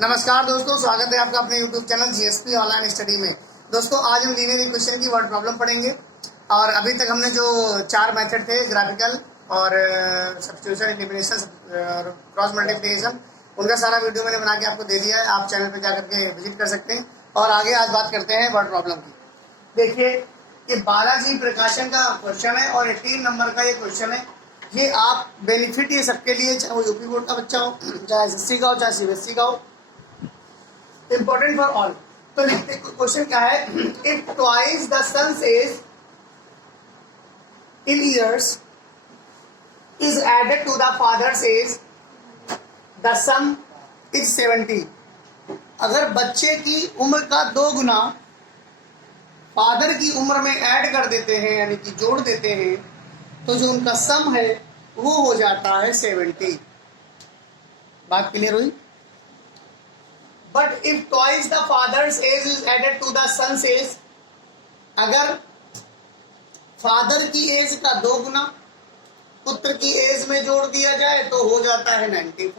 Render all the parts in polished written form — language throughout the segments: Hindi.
नमस्कार दोस्तों, स्वागत है आपका अपने YouTube channel GSP online study में। दोस्तों आज हम लीनियर इक्वेशन की वर्ड प्रॉब्लम पढ़ेंगे और अभी तक हमने जो 4 मेथड थे, ग्राफिकल और सब्स्टिट्यूशन, एलिमिनेशन और क्रॉस मल्टीप्लिकेशन, उनका सारा वीडियो मैंने बना के आपको दे दिया है। आप चैनल पर जा करके विजिट कर सकते हैं। और आगे आज बात करते हैं वर्ड प्रॉब्लम की। देखिए, ये बालाजी प्रकाशन का क्वेश्चन है और 18 नंबर का ये क्वेश्चन है। ये आप बेनिफिट ये सबके लिए, चाहे वो यूपी बोर्ड का बच्चा हो, चाहे एसएससी का हो, चाहे सीबीएसई का हो, इम्पोर्टेंट फॉर ऑल। तो लिखते क्वेश्चन क्या है, if twice the son's age in years is added to the father's age, the sum is 70। अगर बच्चे की उम्र का 2 गुना फादर की उम्र में ऐड कर देते हैं, यानी कि जोड़ देते हैं, तो जो उनका सम है वो हो जाता है 70। बात क्लियर हुई? But if twice the father's age is added to the son's age, अगर फादर की एज का 2 गुना पुत्र की एज में जोड़ दिया जाए तो हो जाता है 95।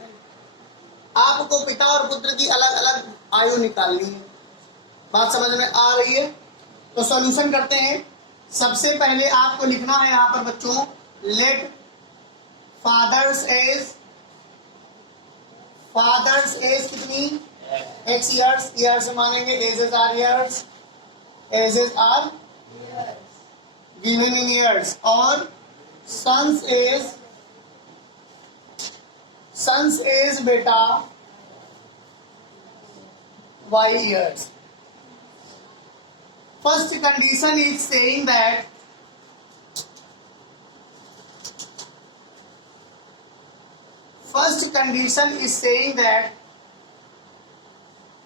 आपको पिता और पुत्र की अलग अलग आयु निकालनी है। बात समझ में आ रही है? तो सॉल्यूशन करते हैं। सबसे पहले आपको लिखना है यहां पर बच्चों, लेट फादर्स एज कितनी, x ईयर्स, ईयर्स मानेंगे, ages are years, ages are given in years, और सन्स एज बेटा y ईयर्स। First condition is saying that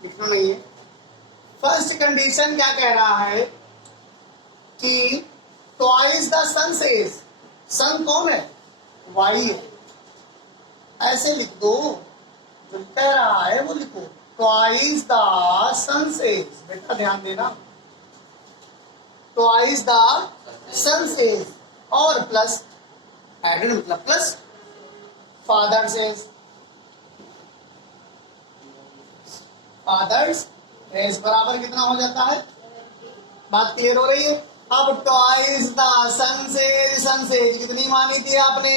लिखना नहीं है। फर्स्ट कंडीशन क्या कह रहा है कि ट्वाइस द सन एज, सन कौन है? y है। ऐसे लिख दो, जो कह रहा है वो लिखो, ट्वाइस द सन एज। बेटा ध्यान देना, ट्वाइस द सन्स एज और प्लस एडेड मतलब plus father's age. Father's age बराबर कितना हो जाता है? बात क्लियर हो रही है? अब ट्वाइस द सन्स एज कितनी मानी थी आपने?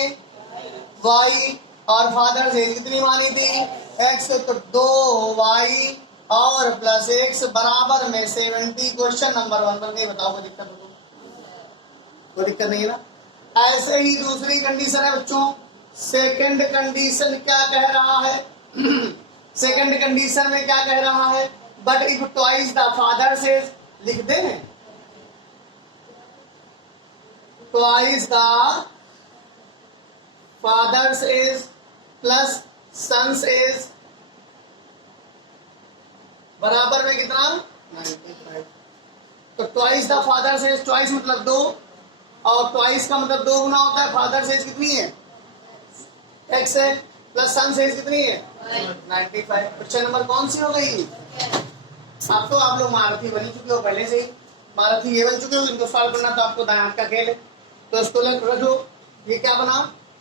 y, और फादर्स एज कितनी मानी थी? x। तो 2y और प्लस x बराबर में 70। क्वेश्चन नंबर 1 बन गई। बताओ कोई दिक्कत हो? कोई दिक्कत नहीं है ना? ऐसे ही दूसरी कंडीशन है बच्चों। सेकंड कंडीशन क्या कह रहा है? सेकंड कंडीशन में क्या कह रहा है? But if twice the father's age, लिख दे हैं, twice the father's age plus son's age बराबर में कितना? 95। तो twice the father's age, twice मतलब 2, और ट्वाइस का मतलब 2 गुना होता है। फादर्स एज कितनी है? x है, प्लस सन्स एज कितनी है? 95। क्वेश्चन नंबर कौन सी हो गई? अब तो आप लोग महारथी बन चुके हो, पहले से ही महारथी ये बन चुके हो। इनको सॉल्व करना तो आपको दायां का खेल है। तो इसको रखो, ये क्या बना?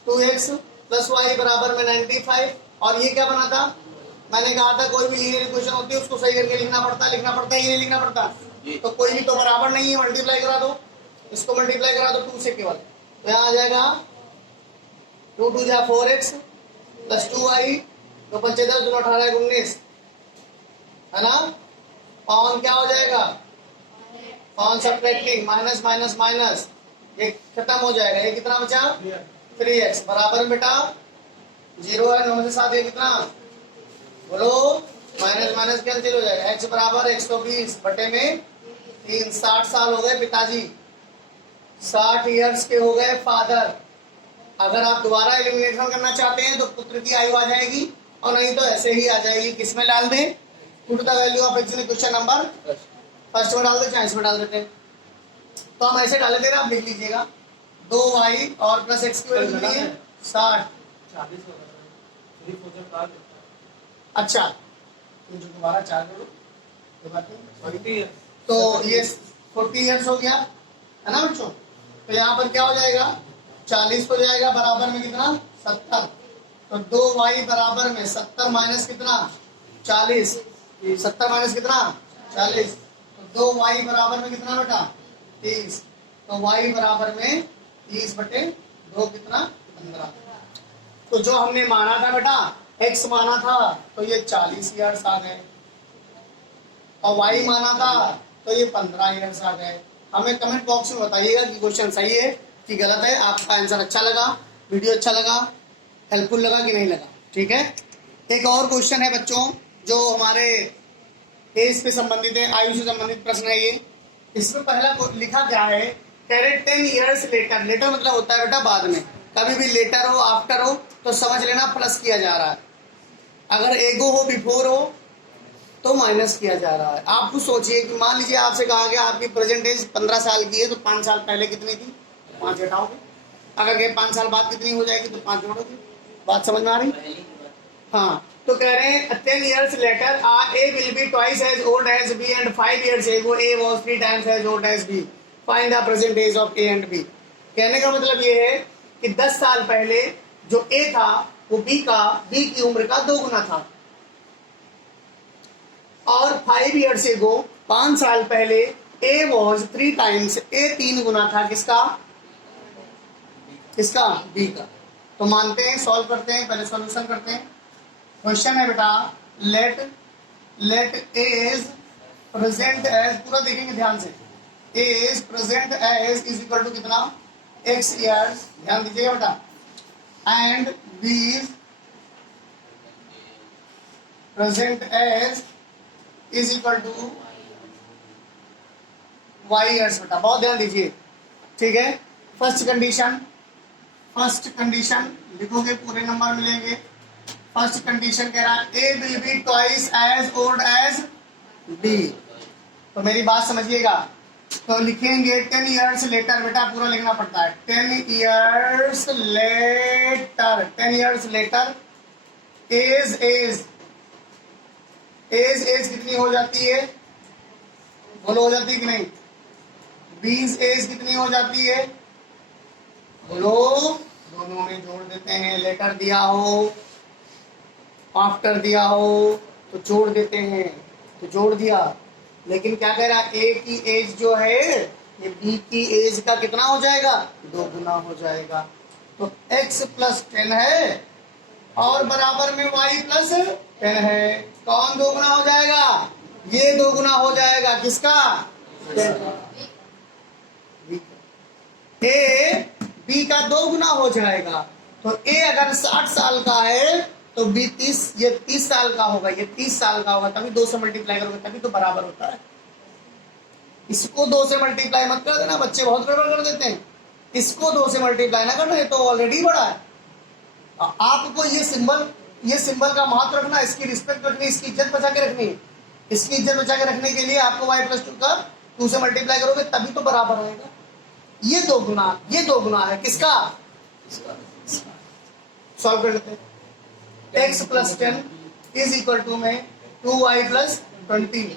2x प्लस y बराबर में 95। और ये क्या बना था? मैंने कहा था कोई भी लीनियर इक्वेशन होती है उसको सही करके लिखना पड़ता है, ये नहीं लिखना पड़ता। तो कोई भी तो बराबर नहीं है, मल्टीप्लाई करा दो, इसको मल्टीप्लाई करा दो 2 से केवल, तो यहाँ आ जाएगा 2 2 जा 4x प्लस 2y, तो 5 10 2 18 19, है ना? ऑन क्या हो जाएगा? On subtracting, minus minus minus, ये खत्म हो जाएगा। ये कितना बचा? 3x बराबर बेटा 0 है, 9 से 7 ये कितना? बोलो, माइनस माइनस कैंसिल हो जाएगा। x बराबर 120 बटे में 3। 60 साल हो गए पिताजी, 60 ईयर्स के हो गए फादर। अगर आप दोबारा एलिमिनेशन करना चाहते हैं तो पुत्र की आयु आ जाएगी, और नहीं तो ऐसे ही आ जाएगी। किसमें डाल दें? Put the value of x in question number first में डाल दे, चाहे इसमें डाल देते हैं। तो हम ऐसे डाल देते हैं, आप लिख लीजिएगा 2y और प्लस x की वैल्यू कितनी है? 60। अच्छा, तो जो दोबारा 4 करो तो ये 40 ईयर्स हो गया, है ना बच्चों? तो यहाँ पर क्या हो जाएगा? 40 हो जाएगा, बराबर में कितना? 70। तो 2y बराबर में 70 माइनस कितना 40, 70 माइनस कितना 40, तो 2y बराबर में कितना बेटा 30, तो y बराबर में 30 बटे 2 कितना 15। तो जो हमने माना था बेटा x माना था तो ये 40 ईयर्स आ गए, और y माना था तो ये 15 ईयर्स आ गए। हमें कमेंट बॉक्स में बताइएगा कि क्वेश्चन सही है कि गलत है, आपका आंसर अच्छा लगा, वीडियो अच्छा लगा, हेल्पफुल लगा कि नहीं लगा। ठीक है, एक और क्वेश्चन है बच्चों जो हमारे एज पे संबंधित है, आयु से संबंधित प्रश्न है ये। इसमें पहला लिखा क्या है, कह रहे 10 ईयर्स लेटर, लेटर मतलब होता है बेटा बाद में, कभी भी लेटर हो आफ्टर हो तो समझ लेना प्लस किया जा रहा है, अगर एगो हो बिफोर हो तो माइनस किया जा रहा है। आप कुछ सोचिए कि मान लीजिए आपसे कहा गया आपकी प्रेजेंट एज 15 साल की है, तो 5 साल पहले कितनी थी, 5 घटाओगे, अगर के 5 साल बाद कितनी हो जाएगी तो 5 जोड़ोगे। बात समझ में आ रही? हाँ, तो कह रहे हैं 10 years later A will be twice as old as B and 5 years ago A was 3 times as old as B. Find the present age of A and B. कहने का मतलब ये है कि 10 साल पहले जो A था वो B की उम्र का 2 गुना था, और 5 years ago 5 साल पहले A was 3 times, A 3 गुना था किसका B का। तो मानते हैं, सॉल्व करते हैं, पहले सॉल्यूशन करते हैं। क्वेश्चन है बेटा लेट एज प्रेजेंट एज, पूरा देखेंगे ध्यान से, age present age is equal to कितना x ईयर्स, ध्यान दीजिएगा बेटा, and B present age is equal to y years बेटा, बहुत ध्यान दीजिए। ठीक है, फर्स्ट कंडीशन लिखोगे पूरे नंबर मिलेंगे। फर्स्ट कंडीशन कह रहा है A will be twice as old as B। तो मेरी बात समझिएगा, तो लिखेंगे 10 years later, बेटा पूरा लिखना पड़ता है, 10 years later एज कितनी हो जाती है, बोलो हो जाती है कि नहीं, 20 एज कितनी हो जाती है, बोलो, दोनों में जोड़ देते हैं, लेटर दिया हो आफ्टर दिया हो तो जोड़ देते हैं, तो जोड़ दिया, लेकिन क्या कह रहा है ए की एज जो है ये बी की एज का कितना हो जाएगा, 2 गुना हो जाएगा। तो x प्लस 10 है और बराबर में y प्लस 10 है, कौन 2 गुना हो जाएगा, ये 2 गुना हो जाएगा किसका, ए बी का 2 गुना हो जाएगा। तो ए अगर 60 साल का है तो बी 30, ये 30 साल का होगा, ये 30 साल का होगा, तभी 2 से मल्टीप्लाई करोगे तभी तो बराबर होता है। इसको 2 से मल्टीप्लाई मत कर देना, बच्चे बहुत गड़बड़ कर देते हैं, इसको 2 से मल्टीप्लाई ना करना, ये तो ऑलरेडी बड़ा है। आपको ये सिंबल का महत्व रखना, इसकी रिस्पेक्ट रखनी, इसकी इज्जत बचा के रखनी है। इसकी इज्जत बचा के रखने के लिए आपको y प्लस 2 का 2 से मल्टीप्लाई करोगे तभी तो बराबर होगा। ये 2 गुना है किसका, सॉल्व कर लेते हैं। x plus 10 is equal to में 2y plus 20,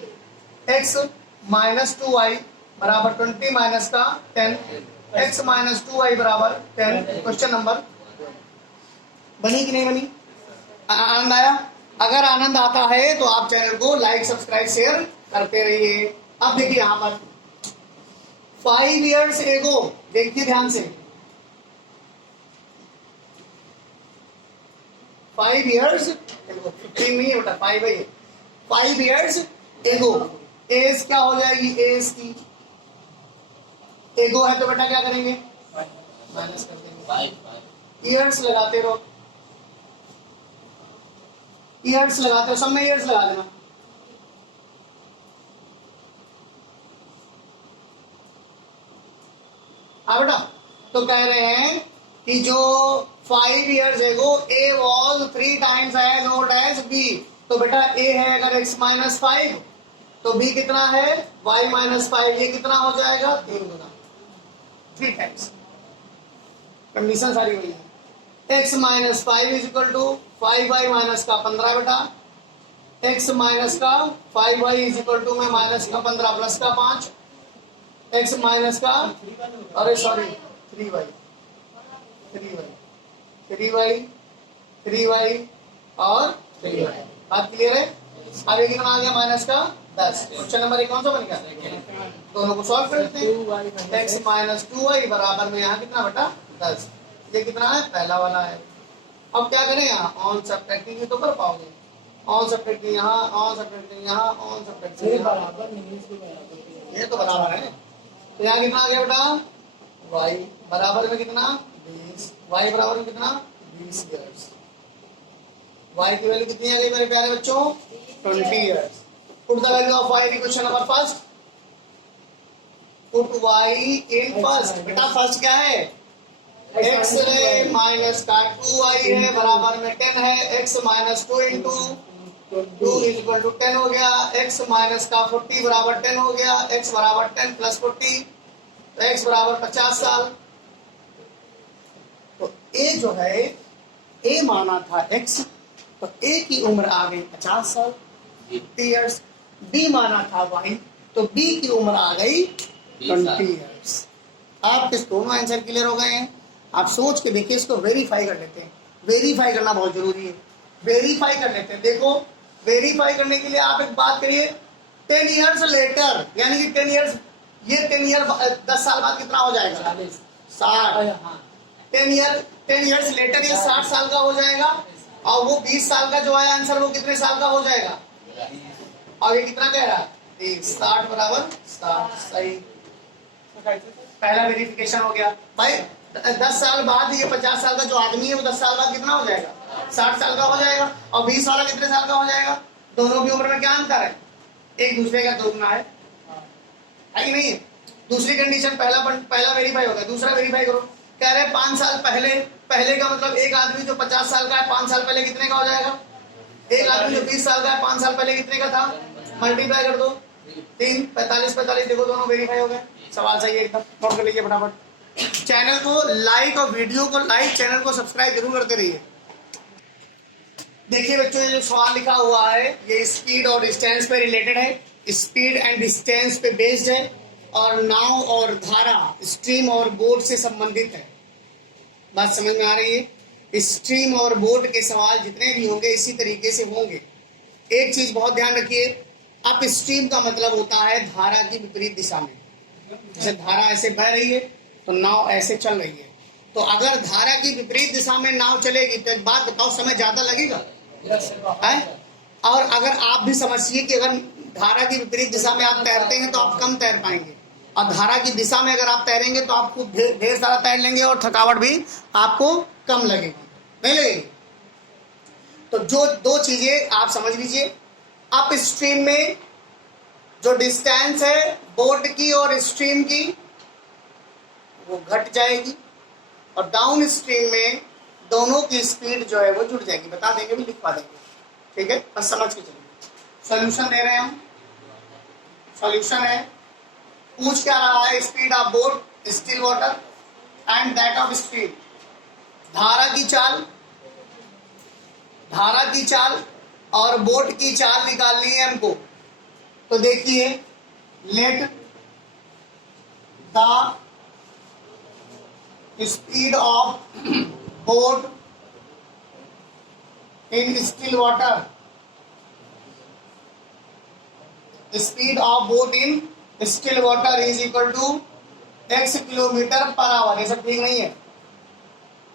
x minus 2y बराबर 20 माइनस का 10, x माइनस 2y बराबर 10। क्वेश्चन नंबर बनी कि नहीं बनी, आनंद आया? अगर आनंद आता है तो आप चैनल को लाइक सब्सक्राइब शेयर करते रहिए। अब देखिए यहां पर 5 years ago, देखिए ध्यान से, 5 years ago, 15 नहीं होता 5 है, 5 years ago एज क्या हो जाएगी, एज की एगो है तो बेटा क्या करेंगे, माइनस कर देंगे, ईयर्स लगाते रहो, ईयर्स लगाते हो, सब में ईयर्स लगा देना। हाँ बेटा, तो कह रहे हैं कि जो 5 years ago A was 3 times as old as B, तो बेटा A है अगर x माइनस 5 तो B कितना है y माइनस 5, ये कितना हो जाएगा 3 गुना, 3 टाइम्स। कंडीशन सारी हुई है। x minus 5 is equal to 5y minus का 15 बेटा, x माइनस का 5y इज इक्वल टू में माइनस का 15 प्लस का 5, x माइनस का, अरे सॉरी 3y 3y और 3y। बात क्लियर है? अब ये कितना आ गया माइनस का 10। क्वेश्चन नंबर 1 कौन सा बन गया? दोनों को सॉल्व कर लेते हैं। x माइनस 2y बराबर में यहाँ कितना बटा 10। ये कितना है? पहला वाला है। अब क्या करें? यहाँ ऑन सब्ट्रैक्टिंग तो कर पाओगे। ऑन सब्ट्रैक्टिंग यहाँ, ऑन सब्ट्रैक्टिंग यहाँ, ऑन सब्ट्रैक्टिंग यहाँ, ये तो बराबर है। तो यहाँ कितना आ गया बेटा? y बराबर में कितना? 20। y बराबर में कितना? 20 ईयर्स। y की वैल्यू कितनी आ गई मेरे प्यारे बच्चों? 20 years. Put the value of y in question number first. Put y in first. बेटा फर्स्ट क्या है? x है माइनस का 2y है बराबर में 10 है। x minus 2 into 2 equal to 10 हो गया। x माइनस का 40 बराबर 10 हो गया। x बराबर 10 प्लस 40 तो x बराबर 50 साल। तो a जो है, a माना था x, तो a की उम्र आ गई 50 साल 50 ईयर्स। b माना था y, तो b की उम्र आ गई 20 ईयर्स। आपके दोनों आंसर क्लियर हो गए हैं। आप सोच के देखिए, इसको वेरीफाई कर लेते हैं। वेरीफाई करना बहुत जरूरी है। वेरीफाई कर लेते हैं। देखो, वेरीफाई करने के लिए आप एक बात करिए, 10 ईयर्स लेटर, यानी कि 10 ईयर्स, ये 10 ईयर 10 साल बाद कितना हो जाएगा? 60। 10 ईयर्स लेटर ये 60 साल का हो जाएगा। और वो 20 साल का जो है आंसर, वो कितने साल का हो जाएगा? और ये कितना कह रहा है? 60 बराबर 60। सही, पहला वेरिफिकेशन हो गया भाई। 10 साल बाद ये 50 साल का जो आदमी है, वो 10 साल बाद कितना हो जाएगा? 60 साल का हो जाएगा। और 20 वाला कितने साल का हो जाएगा? दोनों की उम्र में क्या अंतर है? एक दूसरे का दोगुना है कि नहीं? दूसरी कंडीशन, पहला वेरीफाई हो गया। दूसरा वेरीफाई करो। कह रहे 5 साल पहले, पहले का मतलब एक आदमी जो 50 साल का है, 5 साल पहले कितने का हो जाएगा? एक आदमी जो 20 साल का है, 5 साल पहले कितने का था? मल्टीप्लाई कर दो 3, 45 45। देखो दोनों वेरीफाई हो गए। सवाल सही है एकदम। नोट कर लीजिए फटाफट। चैनल को लाइक और वीडियो को लाइक, चैनल को सब्सक्राइब जरूर करते रहिए। देखिए बच्चों, ये जो सवाल लिखा हुआ है, ये स्पीड और डिस्टेंस पे रिलेटेड है। स्पीड एंड डिस्टेंस पे बेस्ड है। और नाव और धारा, स्ट्रीम और बोट से संबंधित है। बात समझ में आ रही है? स्ट्रीम और बोट के सवाल जितने भी होंगे इसी तरीके से होंगे। एक चीज बहुत ध्यान रखिए, अप स्ट्रीम का मतलब होता है धारा की विपरीत दिशा में। जैसे धारा ऐसे बह रही है तो नाव ऐसे चल रही है। तो अगर धारा की विपरीत दिशा में नाव चलेगी तो एक बात बताओ, समय ज्यादा लगेगा है? और अगर आप भी समझिए कि अगर धारा की विपरीत दिशा में आप तैरते हैं तो आप कम तैर पाएंगे, और धारा की दिशा में अगर आप तैरेंगे तो आप खूब ढेर सारा तैर लेंगे और थकावट भी आपको कम लगेगी, नहीं लगेगी? तो जो दो चीजें आप समझ लीजिए, अप स्ट्रीम में जो डिस्टेंस है बोट की और स्ट्रीम की, वो घट जाएगी। और डाउन स्ट्रीम में दोनों की स्पीड जो है वो जुड़ जाएगी। बता देंगे भी, लिखवा देंगे, ठीक है? बस समझ के चलिए। सॉल्यूशन दे रहे हैं हम। सॉल्यूशन है, पूछ क्या रहा है? Speed of boat, still water and that of stream. धारा की चाल, धारा की चाल और बोट की चाल निकालनी है हमको। तो देखिए, let the speed of boat in still water, speed of boat in still water is equal to x kilometre per hour. ये सब ठीक नहीं है,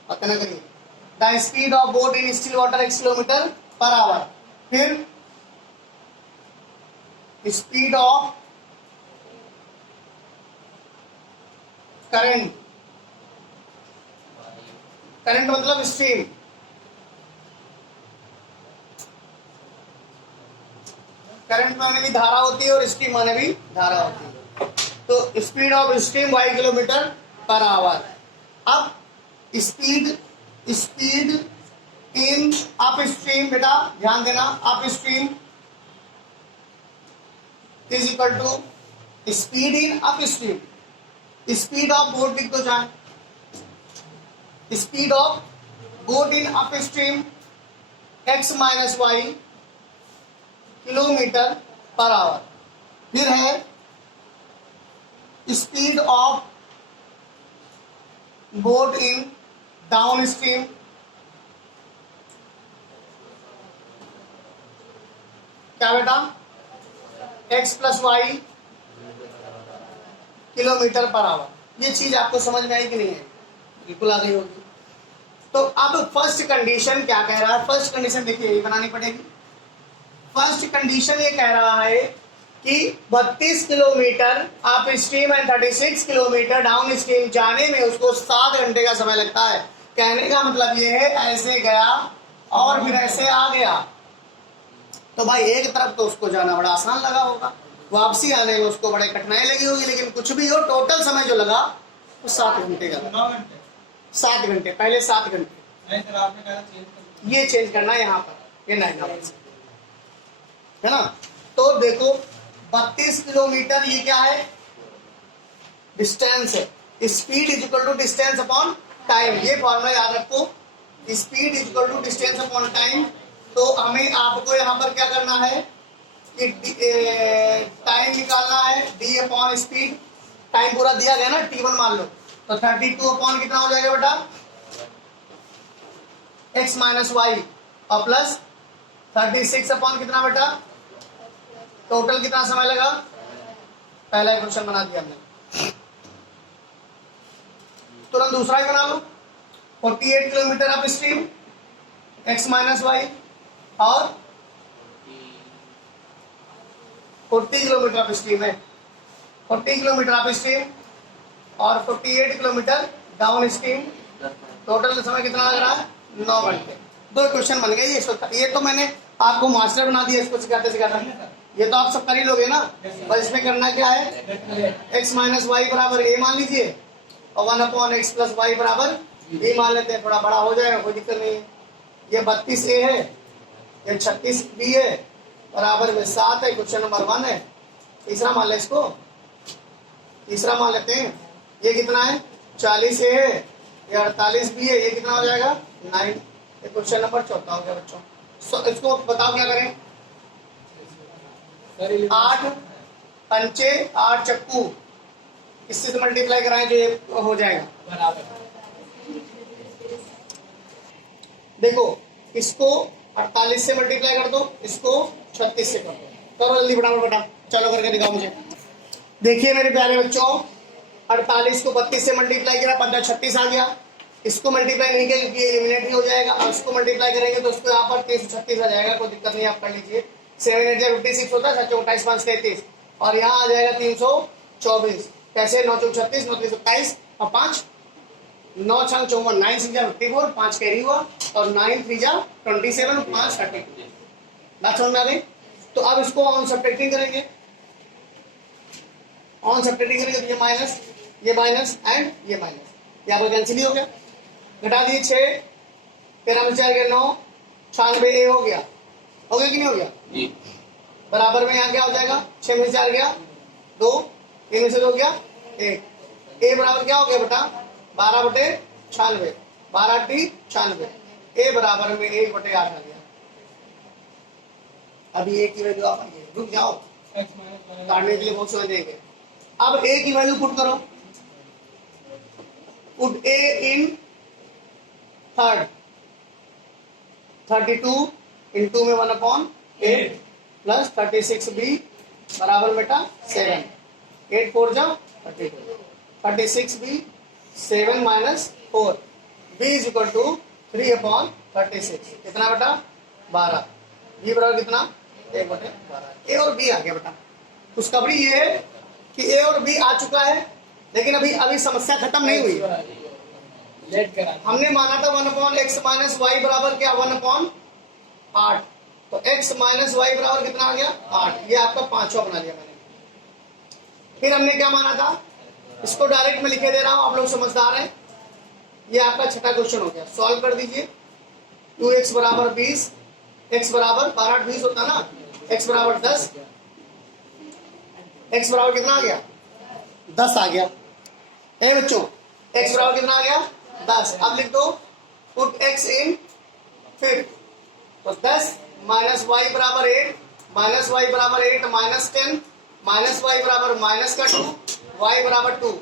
पता ना करिए। The speed of boat in still water x kilometre per hour. फिर स्पीड ऑफ करंट, करंट मतलब स्ट्रीम, करंट माने भी धारा होती है और स्ट्रीम माने भी धारा होती है। तो speed of stream y kilometre per hour. अब speed, speed in upstream, बेटा ध्यान देना, upstream is equal to speed in upstream. Speed of boat लिख दो जान, speed of boat in upstream x minus y kilometre per hour. फिर है speed of boat in downstream क्या बेटा, x plus y kilometre per hour. ये चीज आपको समझ में आई कि नहीं है? बिल्कुल आ गई होगी। तो अब फर्स्ट कंडीशन क्या कह रहा है? फर्स्ट कंडीशन देखिए, ये बनानी पड़ेगी। फर्स्ट कंडीशन ये कह रहा है कि 32 kilometre up stream and 36 kilometre down stream जाने में उसको 7 घंटे का समय लगता है। कहने का मतलब ये है, ऐसे गया और फिर ऐसे आ गया, तो भाई एक तरफ तो उसको जाना बड़ा आसान लगा होगा, वापसी आने में उसको बड़े कठिनाई लगी होगी, लेकिन कुछ भी हो टोटल समय जो लगा वो 7 घंटे का। 9 घंटे, 7 घंटे, पहले 7 घंटे। नहीं सर, आपने कहा ये चेंज करना है यहाँ पर, ये 9 आवर्स है ना। तो देखो 32 किलोमीटर ये क्या है? डिस्टेंस है। Speed is equal to distance upon time, ये फॉर्मूला याद रखो, speed is equal to distance upon time. तो हमें आपको यहाँ पर क्या करना है कि टाइम निकालना है, डी अपॉन स्पीड। टाइम पूरा दिया गया ना, t1 मान लो, तो 32 अपॉन कितना हो जाएगा बेटा, x माइनस वाई, और प्लस 36 अपॉन कितना बेटा, टोटल कितना समय लगा? पहला क्वेश्चन बना दिया हमने, तुरंत दूसरा ही बना लो। 48 kilometre upstream, x minus y, और 40 किलोमीटर अप स्ट्रीम है, 40 किलोमीटर अप स्ट्रीम और 48 किलोमीटर डाउन स्ट्रीम। टोटल समय कितना लग रहा है? 9 घंटे। 2 क्वेश्चन बन गए। ये तो मैंने आपको मास्टर बना दिया, इसको सिखाते सिखाते। ये तो आप सब कर ही लोगे ना। और इसमें करना क्या है, x माइनस वाई बराबर a मान लीजिए, और 1 अपॉन एक्स प्लस वाई बराबर b मान लेते हैं। थोड़ा बड़ा हो जाएगा, कोई दिक्कत नहीं है। ये 32a है, ये 36b है, बराबर में 7 है। क्वेश्चन नंबर 1 है। तीसरा मान ले, इसको तीसरा मान लेते हैं। ये कितना है? 40a है, ये 48b है, ये कितना हो जाएगा? 9। ये क्वेश्चन नंबर 4 हो गया बच्चों। इसको बताओ क्या करें? 8 पंचे 8 चक्कू, इससे मल्टीप्लाई कराएं जो ये हो जाएगा बराबर। देखो इसको 48 से मल्टीप्लाई कर दो, इसको 36 से कर दो। करो जल्दी फटाफट बेटा, चलो करके दिखाओ मुझे। देखिए मेरे प्यारे बच्चों, 48 को 32 से मल्टीप्लाई किया, 15 36 आ गया। इसको मल्टीप्लाई नहीं किया क्योंकि एलिमिनेट ही हो जाएगा, और इसको मल्टीप्लाई करेंगे तो उसको यहाँ पर 336 आ जाएगा। कोई दिक्कत नहीं, आप कर लीजिए। 7 8 56 होता है, 28 5 33, और यहाँ आ जाएगा 324। कैसे? 9 चौक 36, 9 3 27 और 5 9 6 54, 9 6 54, 5 कैरी हुआ, और 9 3 27, 5 32। बात समझ में आ गई? तो अब इसको ऑन सब्ट्रैक्टिंग करेंगे, ऑन सब्ट्रैक्टिंग करेंगे तो ये माइनस, ये माइनस एंड ये माइनस, यहाँ पर कैंसिल ही हो गया। घटा दिए 6, 13 में 4 9, 96 हो गया। हो गया कि नहीं हो गया? बराबर में यहाँ क्या हो जाएगा? 6 में 4 गया 2, 3 में से 2 गया 1। ए बराबर क्या हो गया बेटा? 12 बटे 96, 12 टी 96। ए बराबर में 1 बटे 8 आ गया। अभी ए की वैल्यू आप रुक जाओ, काटने के लिए बहुत समय देंगे। अब ए की वैल्यू पुट करो, put A in third, 32 into में 1 अपॉन 8 प्लस 36b बराबर बेटा 7। 8 4 जा 32, 36b 7 minus 4, b is equal to 3 upon 36। कितना बेटा? 12। b बराबर कितना? 1 बटे 12। ए और बी आ गया बेटा। उसका भी ये है कि ए और बी आ चुका है, लेकिन अभी समस्या खत्म नहीं हुई। हमने माना था 1 अपॉन एक्स माइनस वाई बराबर क्या? 1 अपॉन 8। तो x माइनस वाई बराबर कितना आ गया? 8। ये आपका 5वां बना लिया मैंने। फिर हमने क्या माना था? इसको डायरेक्ट में लिखे दे रहा हूं, आप लोग समझदार हैं। ये आपका छठा क्वेश्चन हो गया। सॉल्व कर दीजिए। 2x बराबर 20, x बराबर 12 8 20 होता ना, x बराबर 10, x बराबर कितना आ गया? 10 आ गया। ए बच्चों, x बराबर कितना आ गया? 10। अब लिख दो पुट x इन फिर, तो 10 माइनस वाई बराबर 8, माइनस वाई बराबर 8 माइनस 10, माइनस वाई बराबर माइनस का 2, वाई बराबर 2।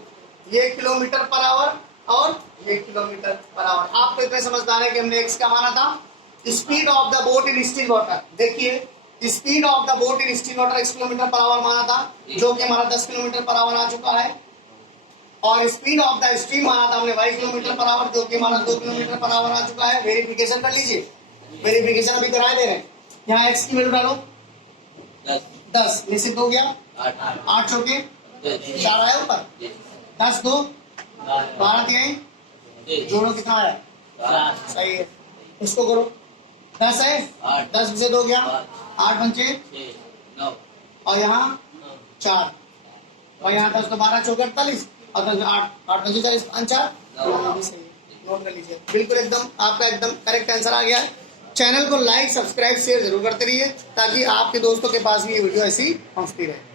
ये किलोमीटर पर आवर और ये किलोमीटर पर आवर। आप तो इतने समझदार है कि हमने x का माना था। Speed of the boat in still water. देखिए speed of the boat in still water 6 kilometre per hour माना था, जो कि हमारा 10 किलोमीटर पर आवर आ चुका है। और स्पीड ऑफ द स्ट्रीम माना था हमने 22 किलोमीटर पर आवर, जो कि हमारा 2 किलोमीटर पर आवर आ चुका है। वेरिफिकेशन कर लीजिए, वेरिफिकेशन अभी कराए दे रहे हैं। यहाँ एक्स की वैल्यू डालो 10, निश्चित हो गया 8 चौके 4 आया ऊपर 10 2 12 3 जोड़ो कितना आया सही है, उसको करो 10 है 10 से 2 गया 8 पंचे और यहाँ 4 और यहाँ 10 तो 12 चौके 48 और 10 8 पंचे 40 5 4 नोट कर लीजिए। बिल्कुल एकदम आपका एकदम करेक्ट आंसर आ गया है। चैनल को लाइक सब्सक्राइब शेयर जरूर करते रहिए ताकि आपके दोस्तों के पास भी ये वीडियो ऐसी पहुंचती रहे।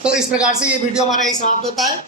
तो इस प्रकार से ये वीडियो हमारा यही समाप्त होता है।